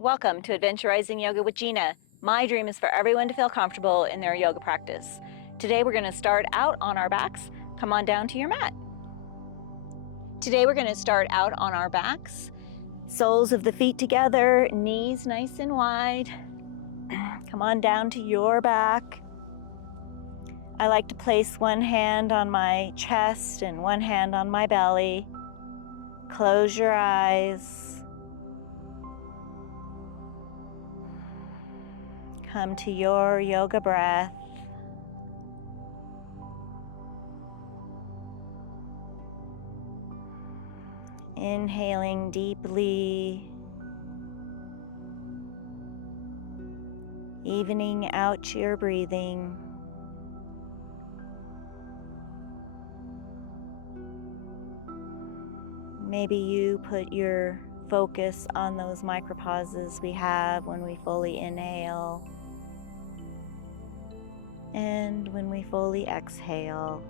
Welcome to Adventurizing Yoga with Gina. My dream is for everyone to feel comfortable in their yoga practice. Today we're going to start out on our backs. Come on down to your mat. Today we're going to start out on our backs. Soles of the feet together, knees nice and wide. Come on down to your back. I like to place one hand on my chest and one hand on my belly. Close your eyes. Come to your yoga breath. Inhaling deeply, evening out your breathing. Maybe you put your focus on those micropauses we have when we fully inhale and when we fully exhale.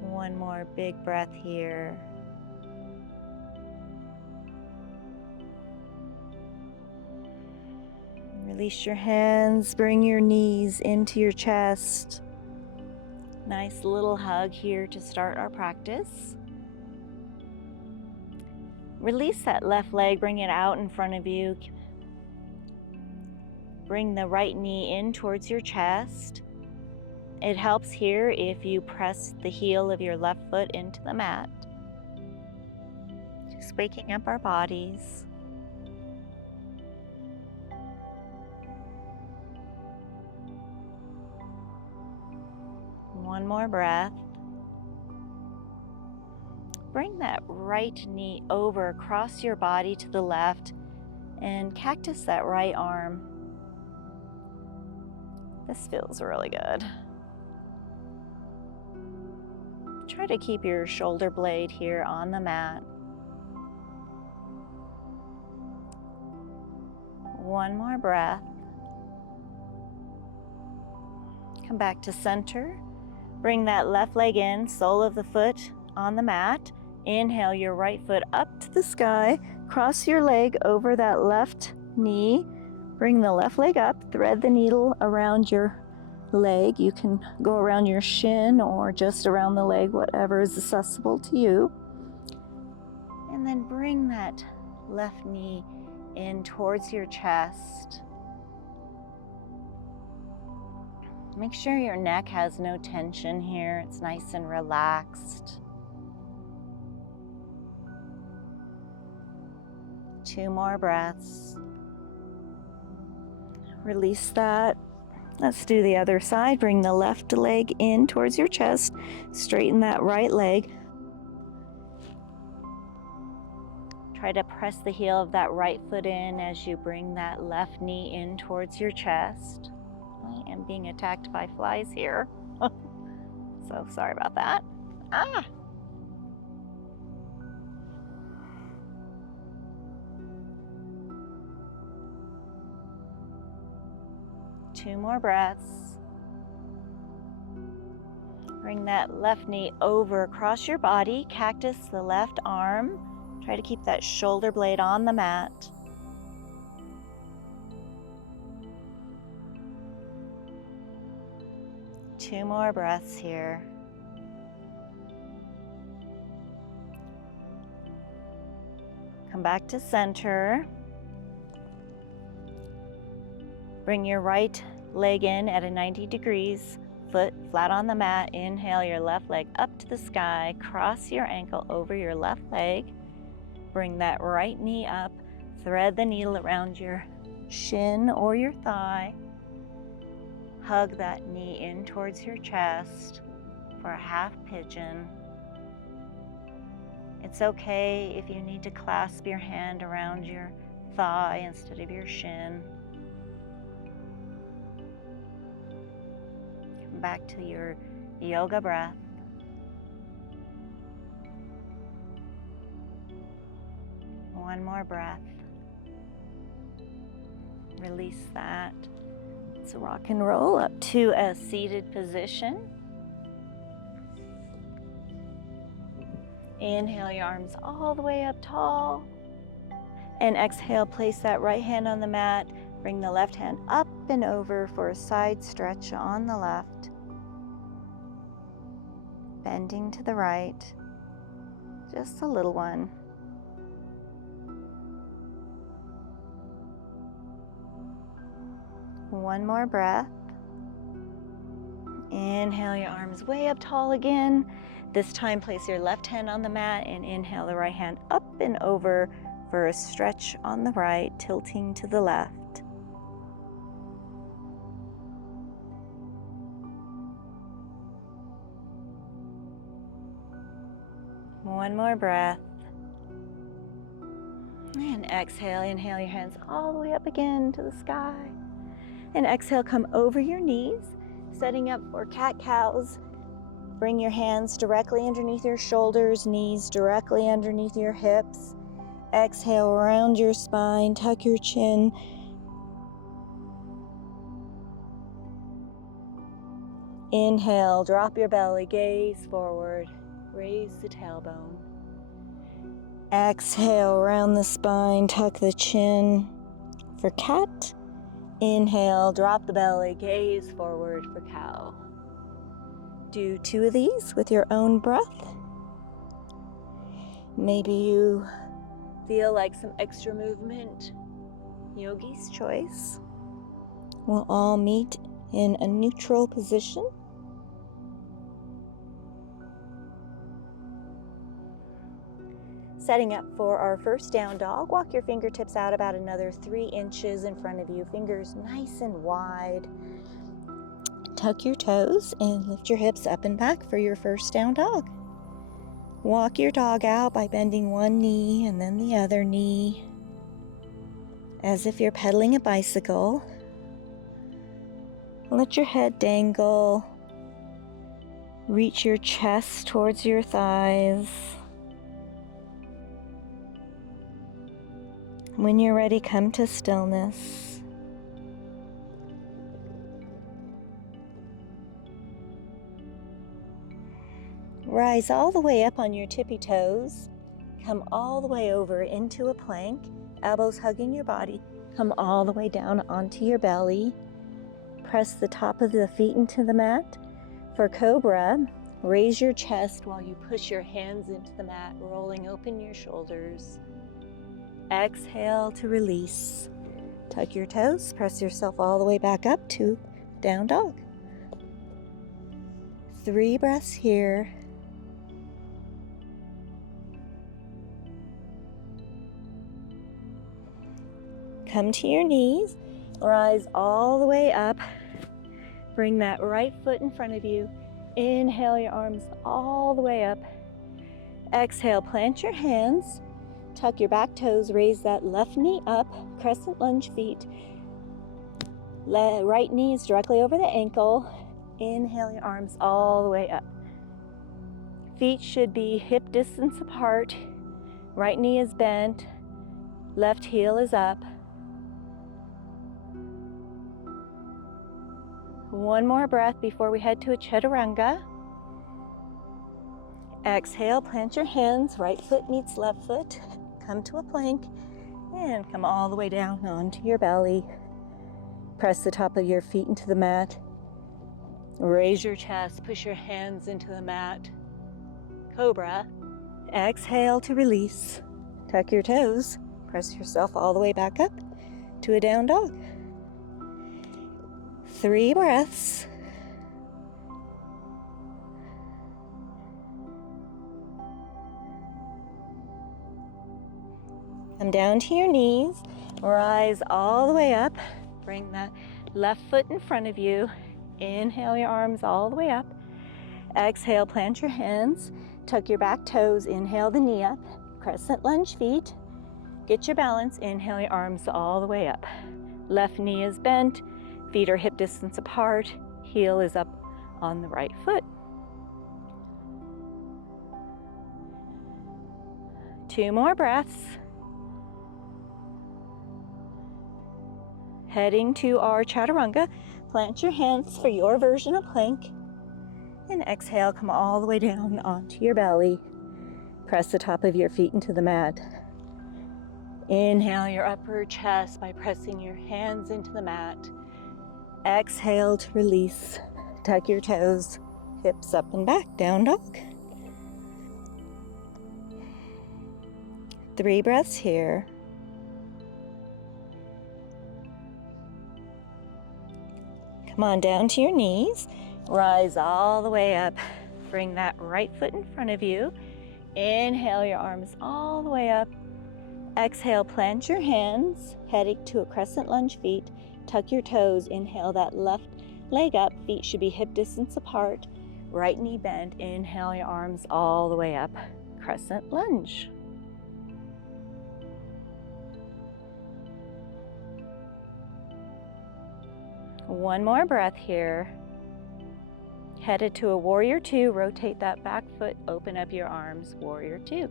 One more big breath here. Release your hands, bring your knees into your chest. Nice little hug here to start our practice. Release that left leg, bring it out in front of you. Bring the right knee in towards your chest. It helps here if you press the heel of your left foot into the mat. Just waking up our bodies. One more breath. Bring that right knee over across your body to the left and cactus that right arm. This feels really good. Try to keep your shoulder blade here on the mat. One more breath. Come back to center. Bring that left leg in, sole of the foot on the mat. Inhale your right foot up to the sky. Cross your leg over that left knee. Bring the left leg up. Thread the needle around your leg. You can go around your shin or just around the leg, whatever is accessible to you. And then bring that left knee in towards your chest. Make sure your neck has no tension here. It's nice and relaxed. 2 more breaths. Release that. Let's do the other side. Bring the left leg in towards your chest. Straighten that right leg. Try to press the heel of that right foot in as you bring that left knee in towards your chest. I am being attacked by flies here. So sorry about that. Ah! Two more breaths. Bring that left knee over across your body. Cactus the left arm. Try to keep that shoulder blade on the mat. Two more breaths here. Come back to center. Bring your right leg in at a 90 degrees, foot flat on the mat. Inhale your left leg up to the sky. Cross your ankle over your left leg. Bring that right knee up. Thread the needle around your shin or your thigh. Hug that knee in towards your chest for a half pigeon. It's okay if you need to clasp your hand around your thigh instead of your shin. Come back to your yoga breath. One more breath. Release that. Let's rock and roll up to a seated position. Inhale your arms all the way up tall. And exhale, place that right hand on the mat. Bring the left hand up and over for a side stretch on the left. Bending to the right. Just a little one. One more breath. Inhale your arms way up tall again. This time place your left hand on the mat and inhale the right hand up and over for a stretch on the right, tilting to the left. One more breath. And exhale, inhale your hands all the way up again to the sky. And exhale, come over your knees, setting up for cat-cows. Bring your hands directly underneath your shoulders, knees directly underneath your hips. Exhale, round your spine, tuck your chin. Inhale, drop your belly, gaze forward, raise the tailbone. Exhale, round the spine, tuck the chin for cat. Inhale, drop the belly, gaze forward for cow. Do 2 of these with your own breath. Maybe you feel like some extra movement. Yogi's choice. We'll all meet in a neutral position. Setting up for our first down dog, walk your fingertips out about another 3 inches in front of you. Fingers nice and wide. Tuck your toes and lift your hips up and back for your first down dog. Walk your dog out by bending one knee and then the other knee, as if you're pedaling a bicycle. Let your head dangle. Reach your chest towards your thighs. When you're ready, come to stillness. Rise all the way up on your tippy toes. Come all the way over into a plank, elbows hugging your body. Come all the way down onto your belly. Press the top of the feet into the mat. For cobra, raise your chest while you push your hands into the mat, rolling open your shoulders. Exhale to release. Tuck your toes, press yourself all the way back up to down dog. 3 breaths here. Come to your knees, rise all the way up. Bring that right foot in front of you. Inhale your arms all the way up. Exhale, plant your hands. Tuck your back toes, raise that left knee up, crescent lunge feet. Right knee is directly over the ankle. Inhale your arms all the way up. Feet should be hip distance apart. Right knee is bent. Left heel is up. One more breath before we head to a chaturanga. Exhale, plant your hands, right foot meets left foot. Come to a plank and come all the way down onto your belly. Press the top of your feet into the mat. Raise your chest, push your hands into the mat. Cobra. Exhale to release. Tuck your toes. Press yourself all the way back up to a down dog. 3 breaths. Come down to your knees, rise all the way up. Bring that left foot in front of you. Inhale your arms all the way up. Exhale, plant your hands. Tuck your back toes, inhale the knee up. Crescent lunge feet. Get your balance, inhale your arms all the way up. Left knee is bent, feet are hip distance apart, heel is up on the right foot. 2 more breaths. Heading to our chaturanga, plant your hands for your version of plank. And exhale, come all the way down onto your belly. Press the top of your feet into the mat. Inhale your upper chest by pressing your hands into the mat. Exhale to release. Tuck your toes, hips up and back, down dog. 3 breaths here. Come on down to your knees. Rise all the way up. Bring that right foot in front of you. Inhale your arms all the way up. Exhale, plant your hands, heading to a crescent lunge feet. Tuck your toes. Inhale that left leg up. Feet should be hip distance apart. Right knee bent. Inhale your arms all the way up. Crescent lunge. One more breath here. Headed to a warrior 2. Rotate that back foot. Open up your arms. Warrior 2.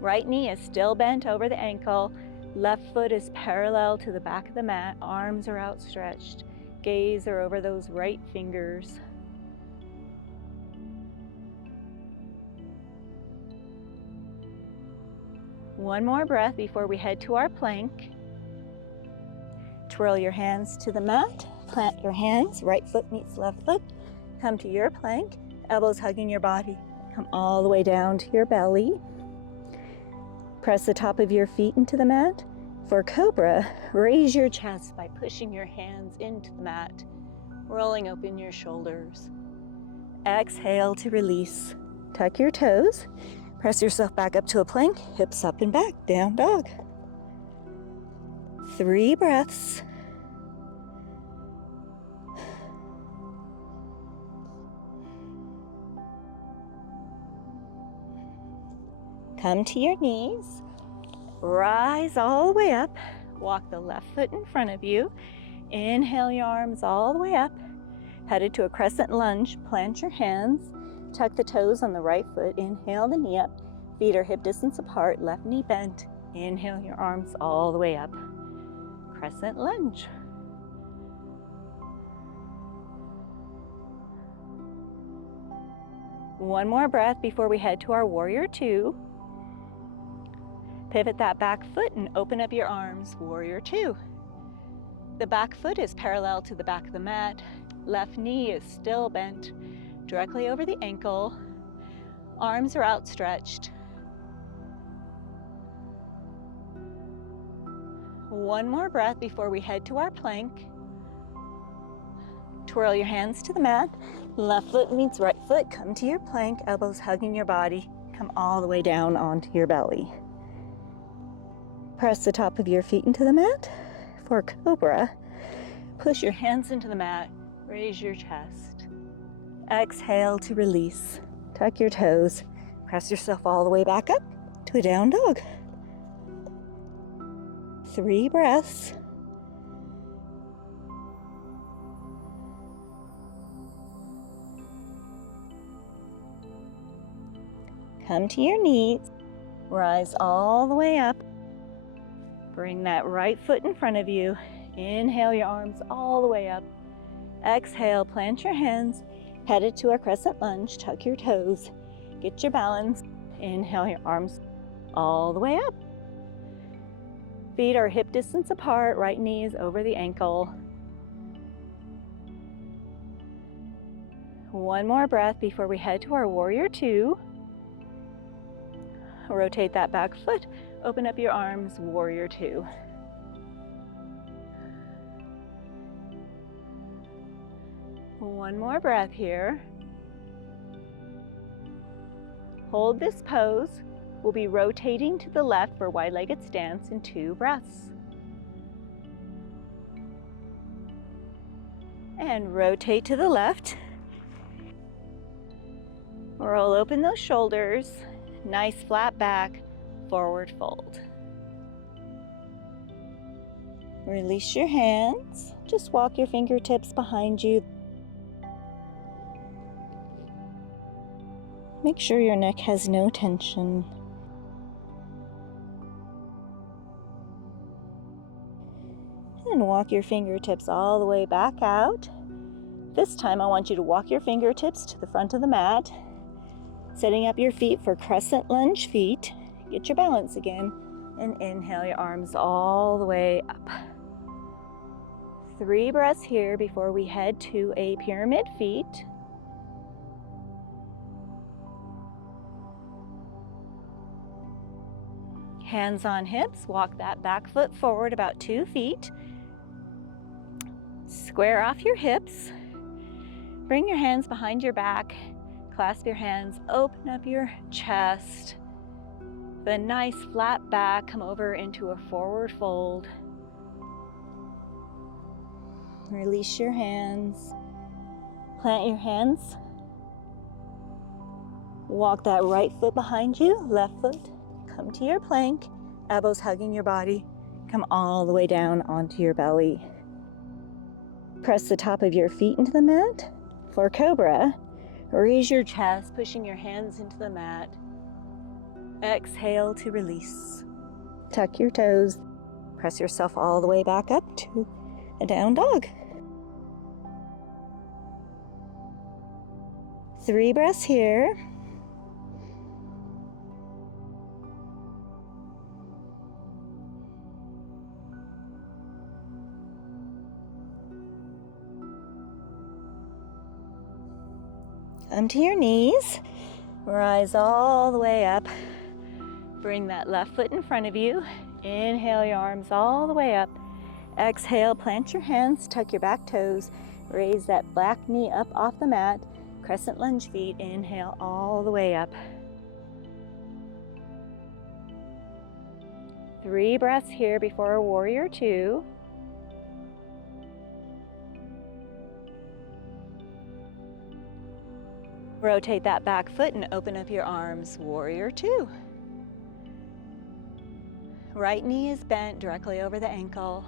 Right knee is still bent over the ankle. Left foot is parallel to the back of the mat. Arms are outstretched. Gaze are over those right fingers. One more breath before we head to our plank. Twirl your hands to the mat. Plant your hands. Right foot meets left foot. Come to your plank. Elbows hugging your body. Come all the way down to your belly. Press the top of your feet into the mat. For Cobra, raise your chest by pushing your hands into the mat, rolling open your shoulders. Exhale to release. Tuck your toes. Press yourself back up to a plank, hips up and back, down dog. 3 breaths. Come to your knees. Rise all the way up. Walk the left foot in front of you. Inhale your arms all the way up. Headed to a crescent lunge. Plant your hands. Tuck the toes on the right foot. Inhale the knee up. Feet are hip distance apart. Left knee bent. Inhale your arms all the way up. Crescent lunge. One more breath before we head to our warrior 2. Pivot that back foot and open up your arms, warrior 2. The back foot is parallel to the back of the mat. Left knee is still bent directly over the ankle. Arms are outstretched. One more breath before we head to our plank. Twirl your hands to the mat. Left foot meets right foot. Come to your plank, elbows hugging your body. Come all the way down onto your belly. Press the top of your feet into the mat. For Cobra, push your hands into the mat. Raise your chest. Exhale to release. Tuck your toes. Press yourself all the way back up to a down dog. 3 breaths. Come to your knees. Rise all the way up. Bring that right foot in front of you. Inhale your arms all the way up. Exhale, plant your hands. Headed to a crescent lunge. Tuck your toes. Get your balance. Inhale your arms all the way up. Feet are hip distance apart. Right knee is over the ankle. One more breath before we head to our warrior 2. Rotate that back foot. Open up your arms, warrior 2. One more breath here. Hold this pose. We'll be rotating to the left for wide-legged stance in 2 breaths. And rotate to the left. Roll open those shoulders. Nice flat back. Forward fold. Release your hands. Just walk your fingertips behind you. Make sure your neck has no tension. And walk your fingertips all the way back out. This time I want you to walk your fingertips to the front of the mat, setting up your feet for crescent lunge feet. Get your balance again. And inhale your arms all the way up. 3 breaths here before we head to a pyramid feet. Hands on hips, walk that back foot forward about 2 feet. Square off your hips. Bring your hands behind your back. Clasp your hands, open up your chest. The nice flat back, come over into a forward fold. Release your hands. Plant your hands. Walk that right foot behind you, left foot. Come to your plank, elbows hugging your body. Come all the way down onto your belly. Press the top of your feet into the mat. For Cobra, raise your chest, pushing your hands into the mat. Exhale to release. Tuck your toes. Press yourself all the way back up to a down dog. 3 breaths here. Come to your knees. Rise all the way up. Bring that left foot in front of you. Inhale your arms all the way up. Exhale, plant your hands, tuck your back toes. Raise that back knee up off the mat. Crescent lunge feet. Inhale all the way up. 3 breaths here before a warrior 2. Rotate that back foot and open up your arms, warrior 2. Right knee is bent directly over the ankle.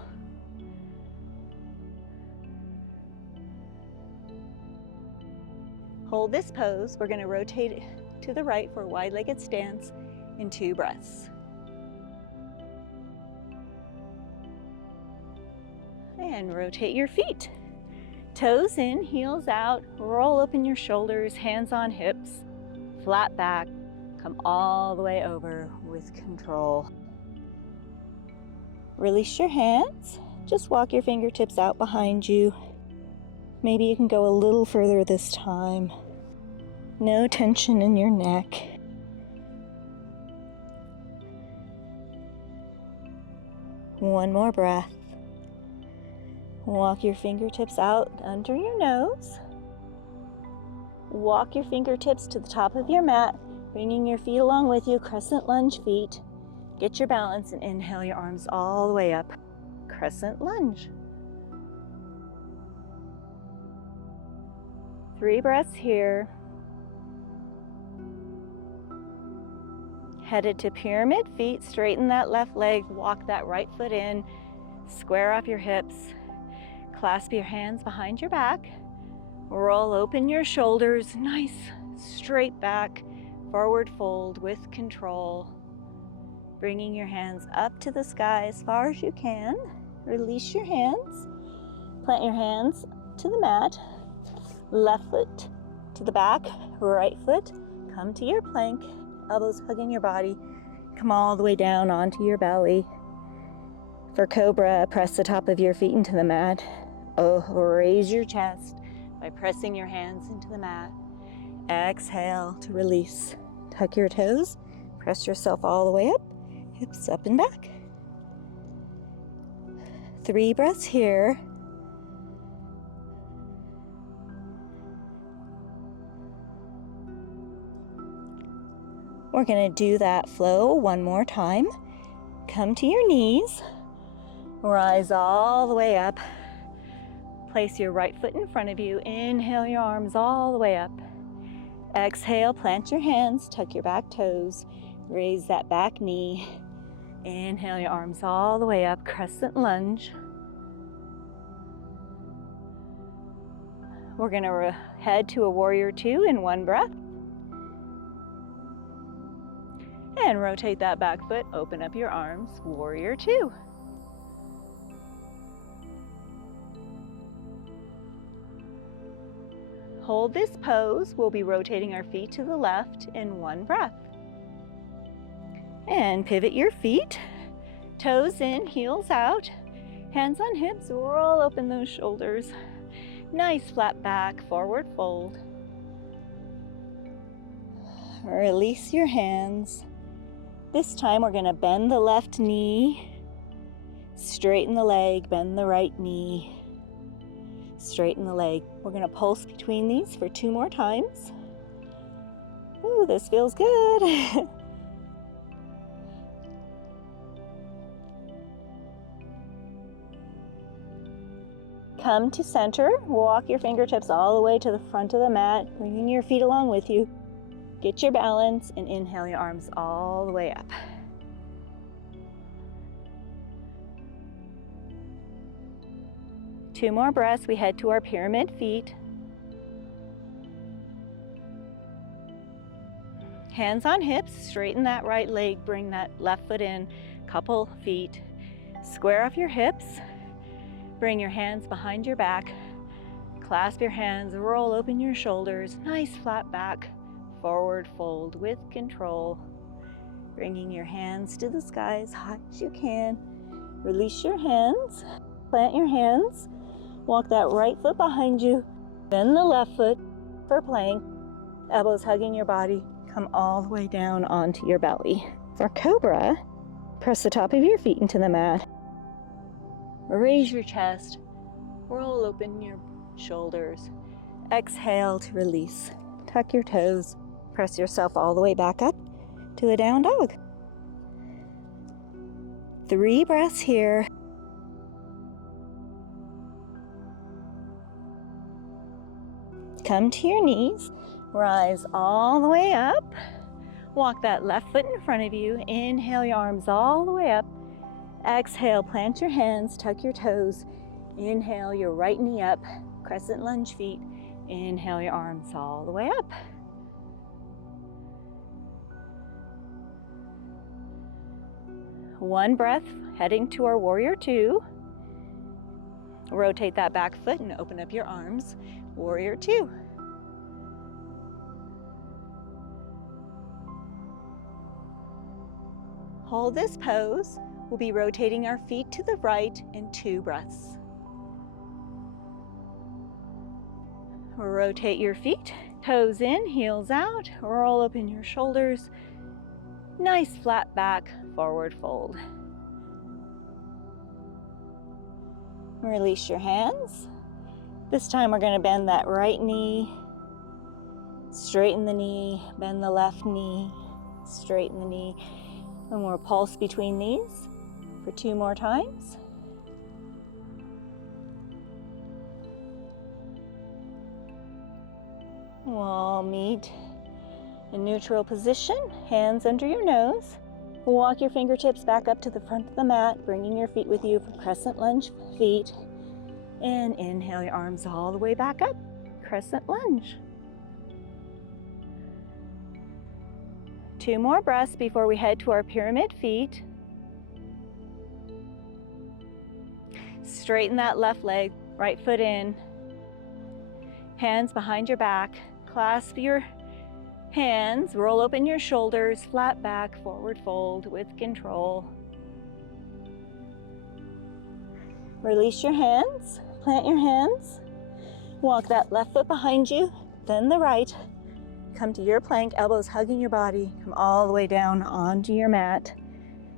Hold this pose. We're going to rotate to the right for a wide-legged stance in 2 breaths. And rotate your feet. Toes in, heels out, roll open your shoulders, hands on hips, flat back, come all the way over with control. Release your hands, just walk your fingertips out behind you. Maybe you can go a little further this time. No tension in your neck. One more breath. Walk your fingertips out under your nose. Walk your fingertips to the top of your mat, bringing your feet along with you, crescent lunge feet. Get your balance and inhale your arms all the way up. Crescent lunge. 3 breaths here. Headed to pyramid feet, straighten that left leg, walk that right foot in, square off your hips. Clasp your hands behind your back. Roll open your shoulders. Nice straight back. Forward fold with control. Bringing your hands up to the sky as far as you can. Release your hands. Plant your hands to the mat. Left foot to the back. Right foot. Come to your plank. Elbows hugging your body. Come all the way down onto your belly. For Cobra, press the top of your feet into the mat. Raise your chest by pressing your hands into the mat. Exhale to release. Tuck your toes. Press yourself all the way up. Hips up and back. 3 breaths here. We're going to do that flow one more time. Come to your knees. Rise all the way up. Place your right foot in front of you. Inhale your arms all the way up. Exhale, plant your hands, tuck your back toes. Raise that back knee. Inhale your arms all the way up, crescent lunge. We're going to head to a warrior 2 in 1 breath. And rotate that back foot, open up your arms, warrior 2. Hold this pose. We'll be rotating our feet to the left in 1 breath. And pivot your feet. Toes in, heels out. Hands on hips, roll open those shoulders. Nice flat back, forward fold. Release your hands. This time we're going to bend the left knee, straighten the leg, bend the right knee, straighten the leg. We're going to pulse between these for 2 more times. Ooh, this feels good. Come to center, walk your fingertips all the way to the front of the mat, bringing your feet along with you. Get your balance and inhale your arms all the way up. Two more breaths, we head to our pyramid feet. Hands on hips, straighten that right leg, bring that left foot in, couple feet. Square off your hips. Bring your hands behind your back, clasp your hands, roll open your shoulders, nice flat back, forward fold with control. Bringing your hands to the sky as high as you can. Release your hands, plant your hands, walk that right foot behind you, bend the left foot for plank, elbows hugging your body, come all the way down onto your belly. For Cobra, press the top of your feet into the mat. Raise your chest, roll open your shoulders. Exhale to release. Tuck your toes, press yourself all the way back up to a down dog. 3 breaths here. Come to your knees, rise all the way up. Walk that left foot in front of you. Inhale your arms all the way up. Exhale, plant your hands, tuck your toes. Inhale your right knee up, crescent lunge feet. Inhale your arms all the way up. One breath, heading to our warrior 2. Rotate that back foot and open up your arms. Warrior 2. Hold this pose. We'll be rotating our feet to the right in 2 breaths. Rotate your feet, toes in, heels out, roll open your shoulders. Nice flat back, forward fold. Release your hands. This time we're going to bend that right knee, straighten the knee, bend the left knee, straighten the knee, and we'll pulse between these for 2 more times. We'll meet in neutral position, hands under your nose. Walk your fingertips back up to the front of the mat, bringing your feet with you for crescent lunge feet. And inhale your arms all the way back up, crescent lunge. 2 more breaths before we head to our pyramid feet. Straighten that left leg, right foot in. Hands behind your back. Clasp your hands, roll open your shoulders, flat back, forward fold with control. Release your hands, plant your hands. Walk that left foot behind you, then the right. Come to your plank, elbows hugging your body. Come all the way down onto your mat.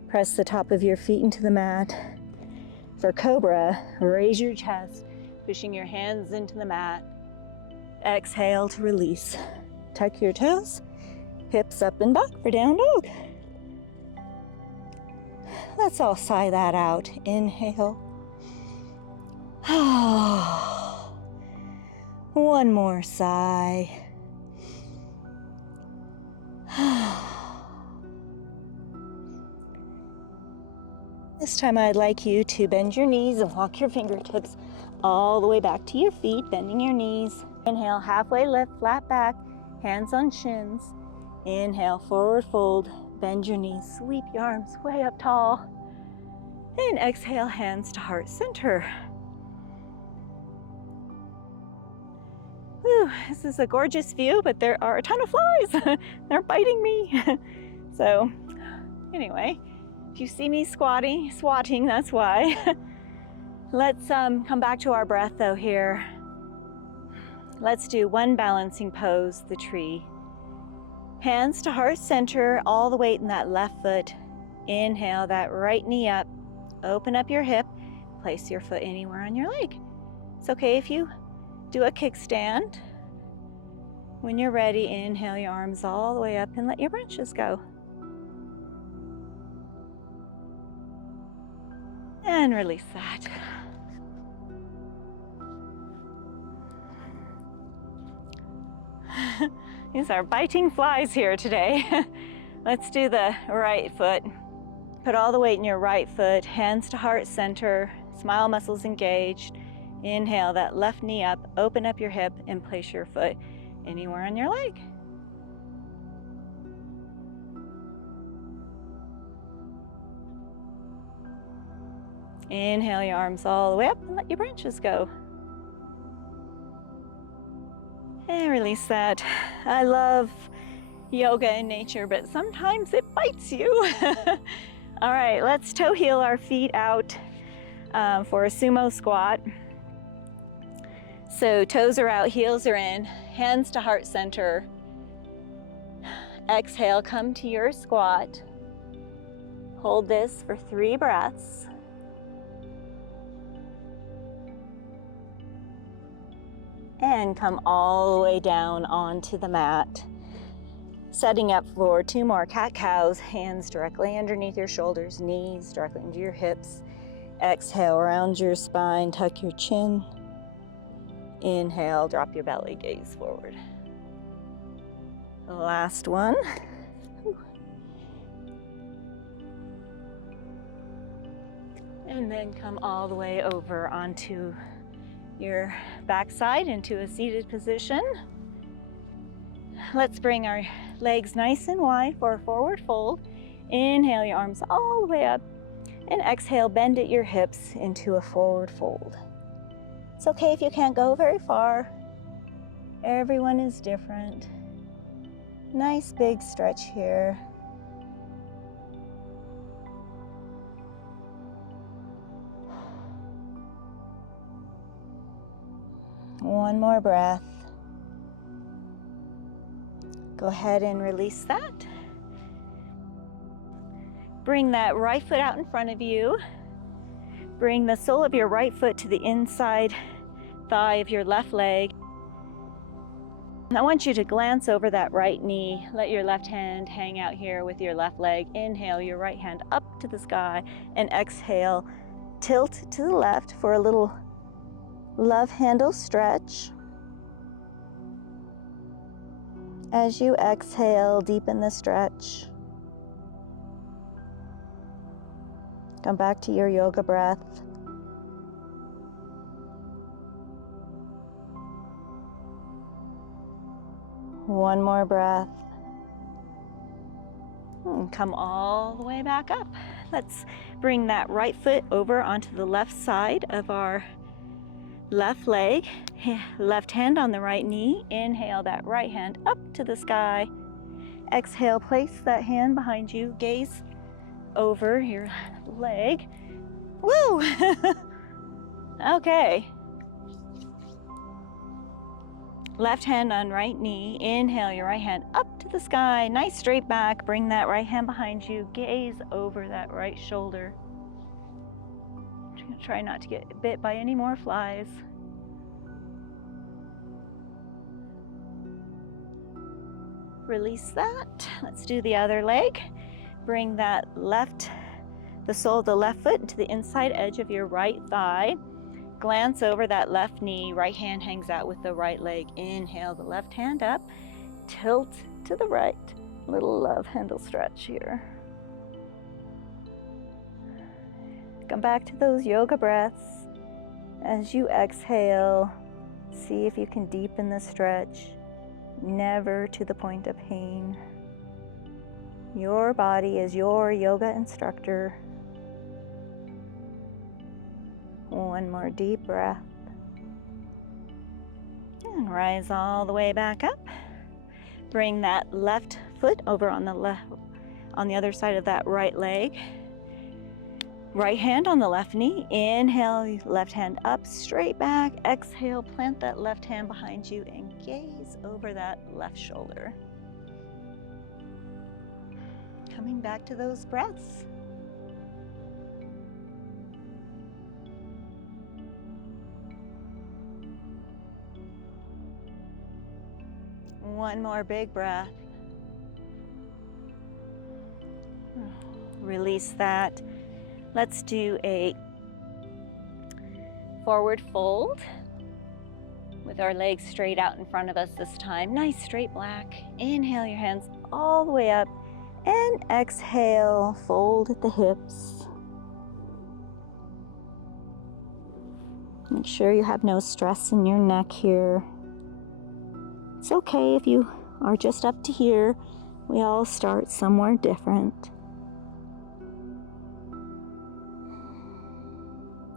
Press the top of your feet into the mat. For Cobra, raise your chest, pushing your hands into the mat. Exhale to release. Tuck your toes, hips up and back for down dog. Let's all sigh that out. Inhale. One more sigh. This time I'd like you to bend your knees and walk your fingertips all the way back to your feet, bending your knees. Inhale, halfway lift, flat back, hands on shins. Inhale, forward fold, bend your knees, sweep your arms way up tall. And exhale, hands to heart center. Whew, this is a gorgeous view, but there are a ton of flies. They're biting me. So anyway, If you see me swatting, that's why. Let's come back to our breath though here. Let's do one balancing pose, the tree. Hands to heart center, all the weight in that left foot. Inhale that right knee up, open up your hip, place your foot anywhere on your leg. It's okay if you do a kickstand. When you're ready, inhale your arms all the way up and let your branches go. And release that. These are biting flies here today. Let's do the right foot. Put all the weight in your right foot, hands to heart center, smile muscles engaged. Inhale that left knee up, open up your hip and place your foot anywhere on your leg. Inhale your arms all the way up and let your branches go. And release that. I love yoga in nature, but sometimes it bites you. All right, let's toe heel our feet out for a sumo squat. So toes are out, heels are in, hands to heart center. Exhale, come to your squat. Hold this for 3 breaths. And come all the way down onto the mat. Setting up for 2 more cat-cows, hands directly underneath your shoulders, knees directly into your hips. Exhale, round your spine, tuck your chin. Inhale, drop your belly, gaze forward. The last one. And then come all the way over onto your backside into a seated position. Let's bring our legs nice and wide for a forward fold. Inhale your arms all the way up and exhale, bend at your hips into a forward fold. It's okay if you can't go very far. Everyone is different. Nice big stretch here. One more breath. Go ahead and release that. Bring that right foot out in front of you. Bring the sole of your right foot to the inside thigh of your left leg. I want you to glance over that right knee. Let your left hand hang out here with your left leg. Inhale your right hand up to the sky and exhale, tilt to the left for a little love handle stretch. As you exhale, deepen the stretch. Come back to your yoga breath. One more breath. And come all the way back up. Let's bring that right foot over onto the left side of our left leg. Left hand on the right knee. Inhale that right hand up to the sky. Exhale, place that hand behind you. Gaze over your leg. Woo! Okay. Left hand on right knee. Inhale your right hand up to the sky. Nice straight back. Bring that right hand behind you. Gaze over that right shoulder. Try not to get bit by any more flies. Release that. Let's do the other leg. Bring that the sole of the left foot to the inside edge of your right thigh. Glance over that left knee. Right hand hangs out with the right leg. Inhale the left hand up. Tilt to the right. Little love handle stretch here. Come back to those yoga breaths. As you exhale, see if you can deepen the stretch. Never to the point of pain. Your body is your yoga instructor. One more deep breath. And rise all the way back up. Bring that left foot over on the other side of that right leg. Right hand on the left knee. Inhale, left hand up, straight back. Exhale, plant that left hand behind you and gaze over that left shoulder. Coming back to those breaths. One more big breath. Release that. Let's do a forward fold with our legs straight out in front of us this time. Nice straight back. Inhale your hands all the way up and exhale, fold at the hips. Make sure you have no stress in your neck here. It's okay if you are just up to here. We all start somewhere different.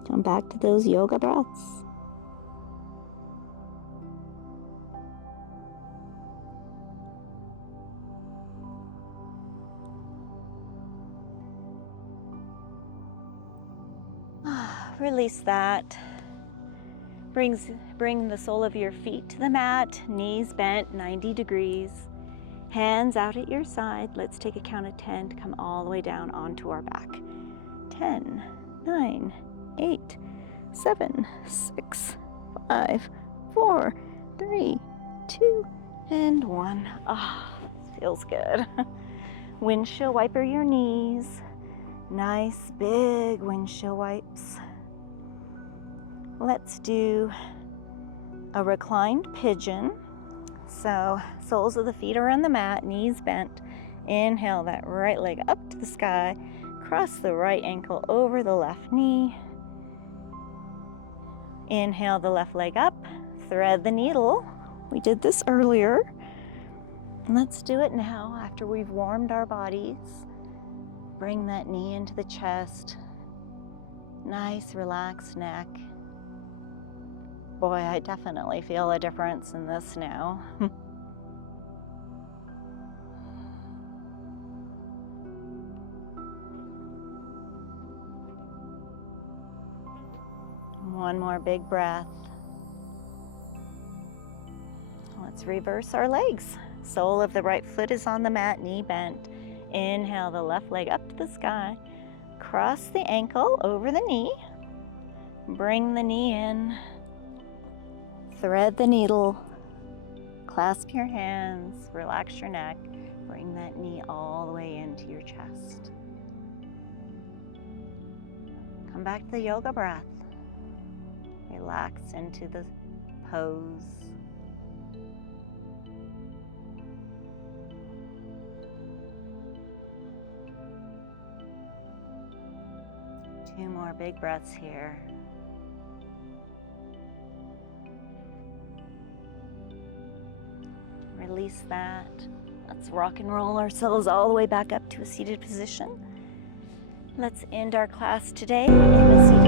Come back to those yoga breaths. Release that. Bring the sole of your feet to the mat, knees bent 90 degrees, hands out at your side. Let's take a count of 10 to come all the way down onto our back. 10, 9, 8, 7, 6, 5, 4, 3, 2, and 1. Feels good. Windshield wiper your knees. Nice big windshield wipes. Let's do a reclined pigeon. So soles of the feet are on the mat, knees bent. Inhale that right leg up to the sky. Cross the right ankle over the left knee. Inhale the left leg up. Thread the needle. We did this earlier. Let's do it now after we've warmed our bodies. Bring that knee into the chest. Nice relaxed neck. Boy, I definitely feel a difference in this now. One more big breath. Let's reverse our legs. Sole of the right foot is on the mat, knee bent. Inhale the left leg up to the sky. Cross the ankle over the knee. Bring the knee in. Thread the needle. Clasp your hands. Relax your neck. Bring that knee all the way into your chest. Come back to the yoga breath. Relax into the pose. Two more big breaths here. Release that. Let's rock and roll ourselves all the way back up to a seated position. Let's end our class today in a seated